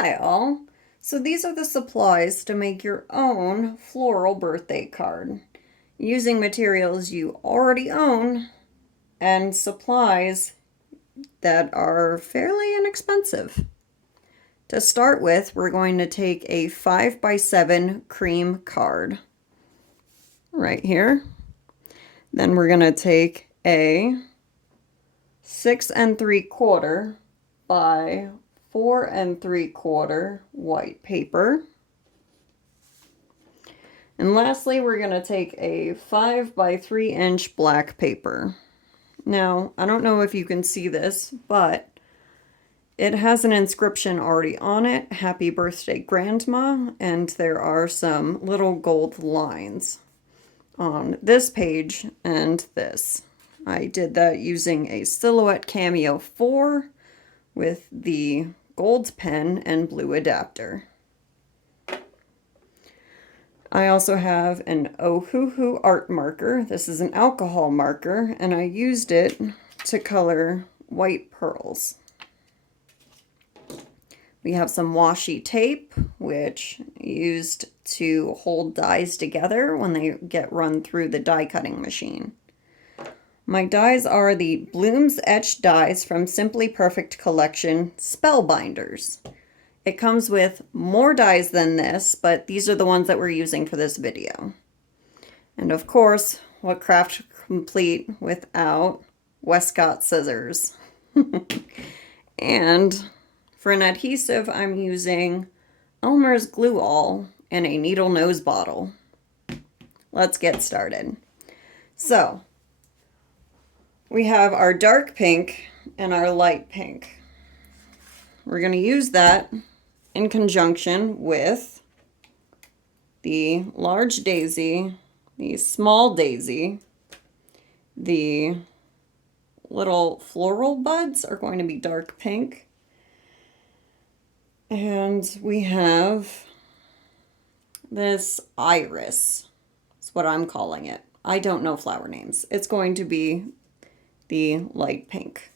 Hi all! So these are the supplies to make your own floral birthday card using materials you already own and supplies that are fairly inexpensive. To start with, we're going to take a 5x7 cream card right here. Then we're going to take a 6 3/4 by 4 3/4 white paper. And lastly, we're going to take a 5 by 3 inch black paper. Now, I don't know if you can see this, but it has an inscription already on it, Happy Birthday Grandma, and there are some little gold lines on this page and this. I did that using a Silhouette Cameo 4 with the gold pen and blue adapter. I also have an Ohuhu art marker. This is an alcohol marker, and I used it to color white pearls. We have some washi tape, which used to hold dies together when they get run through the die cutting machine. My dies are the Blooms Etched dies from Simply Perfect collection Spellbinders. It comes with more dies than this, but these are the ones that we're using for this video. And of course, what craft complete without Westcott Scissors? And for an adhesive, I'm using Elmer's Glue All in a needle nose bottle. Let's get started. So, we have our dark pink and our light pink. We're going to use that in conjunction with the large daisy, the small daisy, the little floral buds are going to be dark pink, and we have this iris. That's what I'm calling it. I don't know flower names. It's going to be the light pink.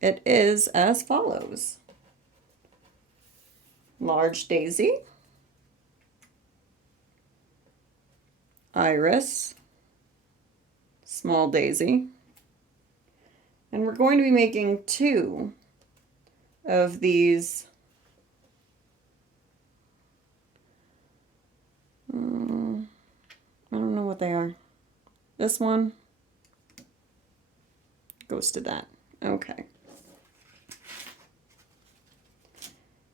It is as follows. Large daisy, iris, small daisy, and we're going to be making 2 of these I don't know what they are. This one goes to that. Okay.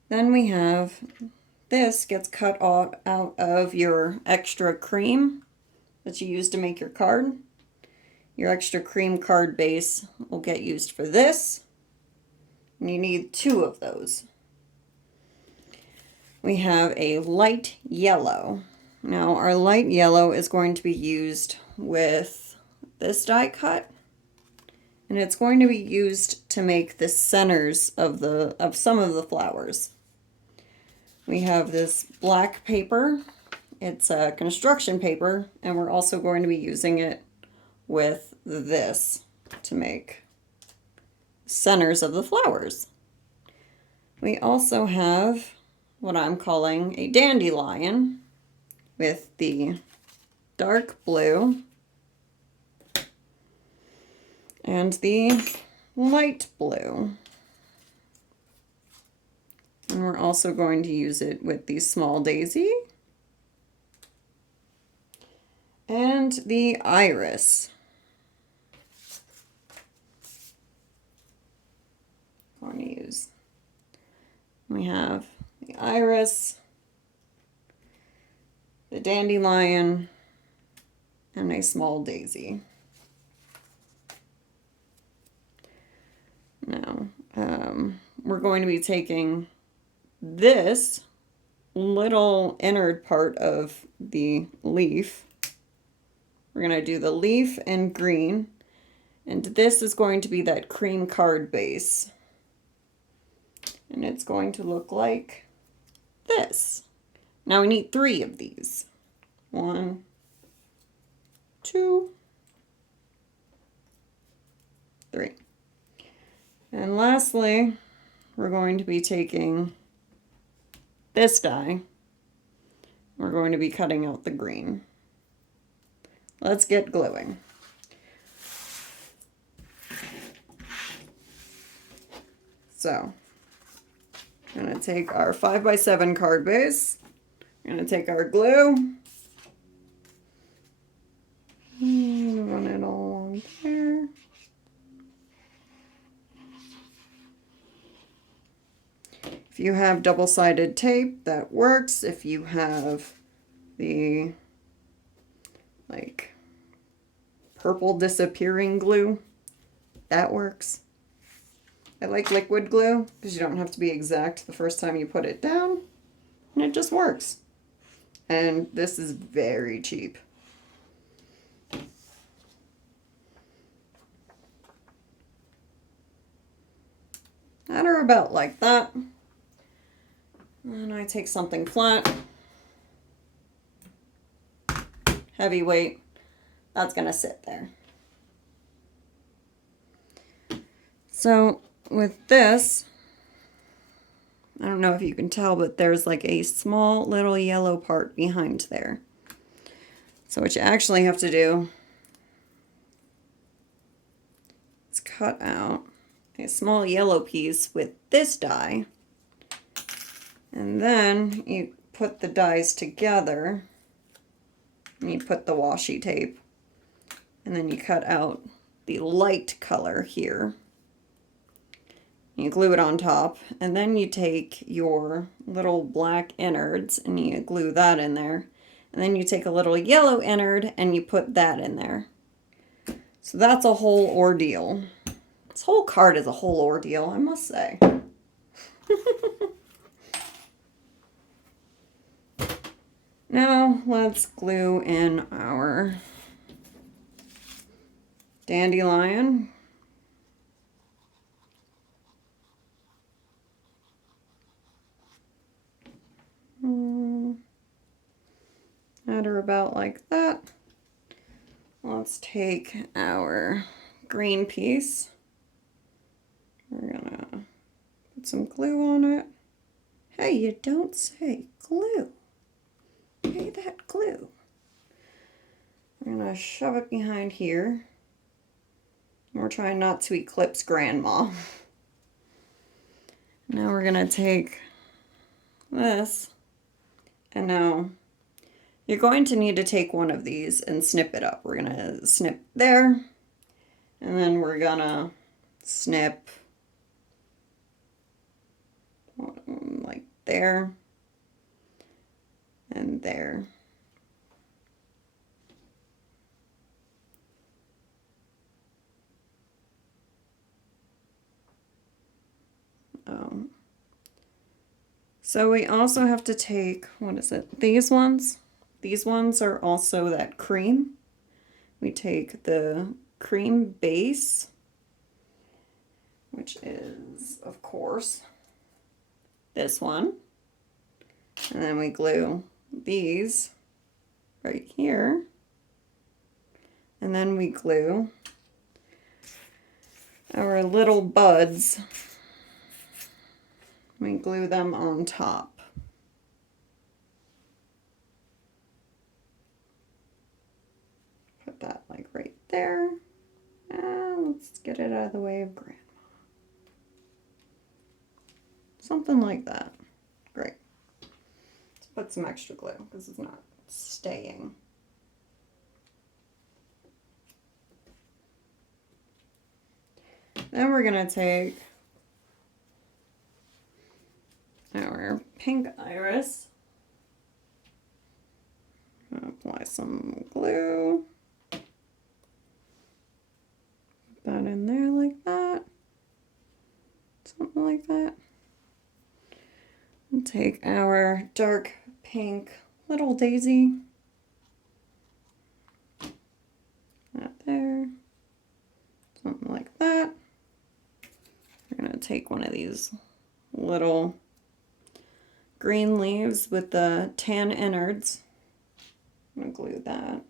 Then we have, this gets cut out of your extra cream that you use to make your card. Your extra cream card base will get used for this. And you need 2 of those. We have a light yellow. Now our light yellow is going to be used with this die cut. And it's going to be used to make the centers of some of the flowers. We have this black paper. It's a construction paper, and we're also going to be using it with this to make centers of the flowers. We also have what I'm calling a dandelion with the dark blue and the light blue. And we're also going to use it with the small daisy and the iris. I'm going to use, we have the iris, the dandelion, and a small daisy. Now, we're going to be taking this little innard part of the leaf. We're going to do the leaf in green, and this is going to be that cream card base. And it's going to look like this. Now we need 3 of these. 1, 2, 3. And lastly, we're going to be taking this die, we're going to be cutting out the green. Let's get gluing. So, I'm going to take our 5x7 card base. I'm going to take our glue. And run it all along there. If you have double-sided tape, that works. If you have the like purple disappearing glue, that works. I like liquid glue because you don't have to be exact the first time you put it down, and it just works. And this is very cheap. At or about like that. And I take something flat, heavyweight, that's gonna sit there. So with this, I don't know if you can tell, but there's like a small little yellow part behind there. So what you actually have to do is cut out a small yellow piece with this die, and then you put the dies together, and you put the washi tape, and then you cut out the light color here. You glue it on top, and then you take your little black innards and you glue that in there. And then you take a little yellow innard and you put that in there. So that's a whole ordeal. This whole card is a whole ordeal, I must say. Now let's glue in our dandelion. At or about like that. Let's take our green piece. We're gonna put some glue on it. Hey, you don't say glue. Hey, that glue. We're gonna shove it behind here. We're trying not to eclipse Grandma. Now we're gonna take this, and now you're going to need to take one of these and snip it up. We're gonna snip there, and then we're gonna snip like there and there. So we also have to take, what is it? These ones. These ones are also that cream. We take the cream base, which is, of course, this one. And then we glue these right here. And then we glue our little buds. We glue them on top. Put that like right there. And let's get it out of the way of Grandma. Something like that. Great. Let's put some extra glue because it's not staying. Then we're going to take our pink iris. Apply some glue. Put that in there like that. Something like that. And take our dark pink little daisy. That there. Something like that. We're going to take one of these little green leaves with the tan innards. I'm going to glue that.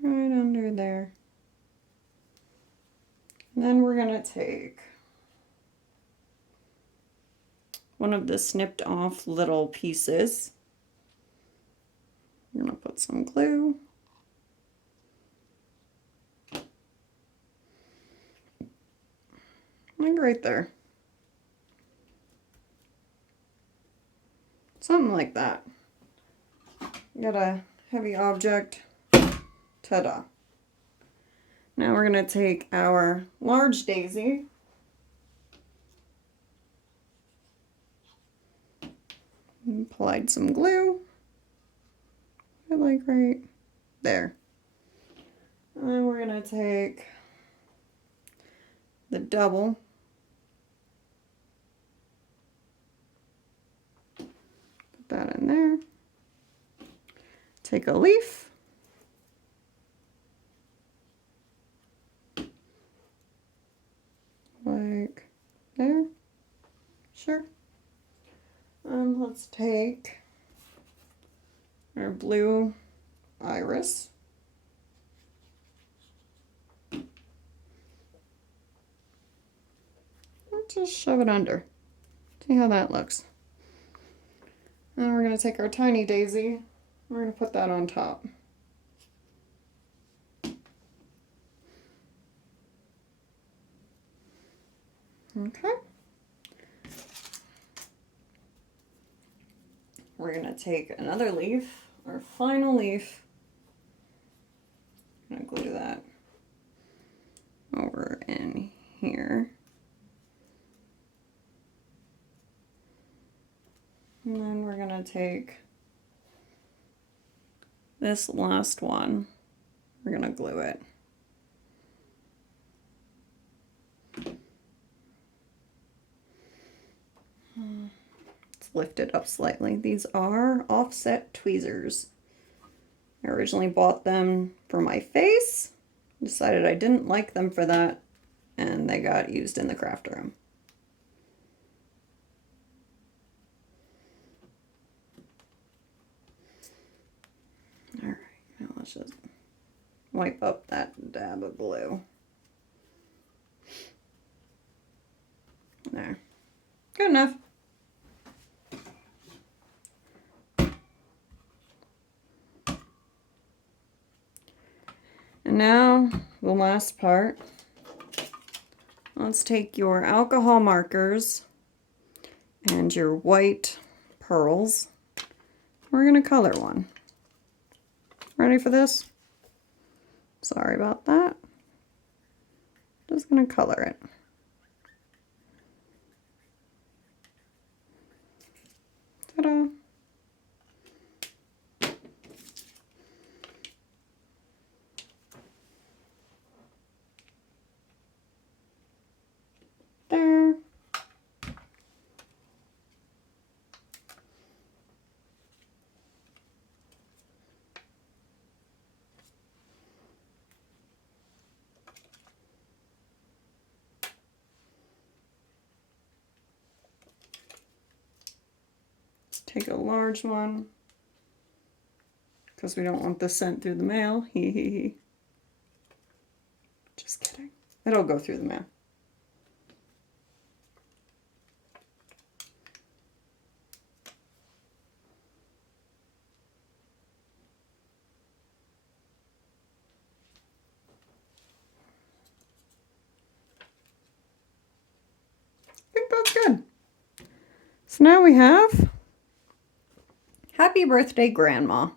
Right under there. And then we're going to take one of the snipped off little pieces. I'm going to put some glue. Like right there. Something like that. Got a heavy object. Ta-da. Now we're going to take our large daisy. Applied some glue. Like right there. And then we're going to take the double. Put that in there. Take a leaf. Like there. Sure. And let's take our blue iris. Just shove it under. See how that looks. And we're going to take our tiny daisy. We're going to put that on top. Okay. We're going to take another leaf, our final leaf. I'm going to glue that over in here. And then we're going to take this last one. We're going to glue it. Let's lift it up slightly. These are offset tweezers. I originally bought them for my face. Decided I didn't like them for that, and they got used in the craft room. Alright, now let's just wipe up that dab of glue. There. Good enough. And now, the last part. Let's take your alcohol markers and your white pearls. We're going to color one. Ready for this? Sorry about that. Just going to color it. Ta-da! There. Take a large one because we don't want this sent through the mail. Hee hee hee. Just kidding. It'll go through the mail. I think that's good. So now we have Happy Birthday, Grandma.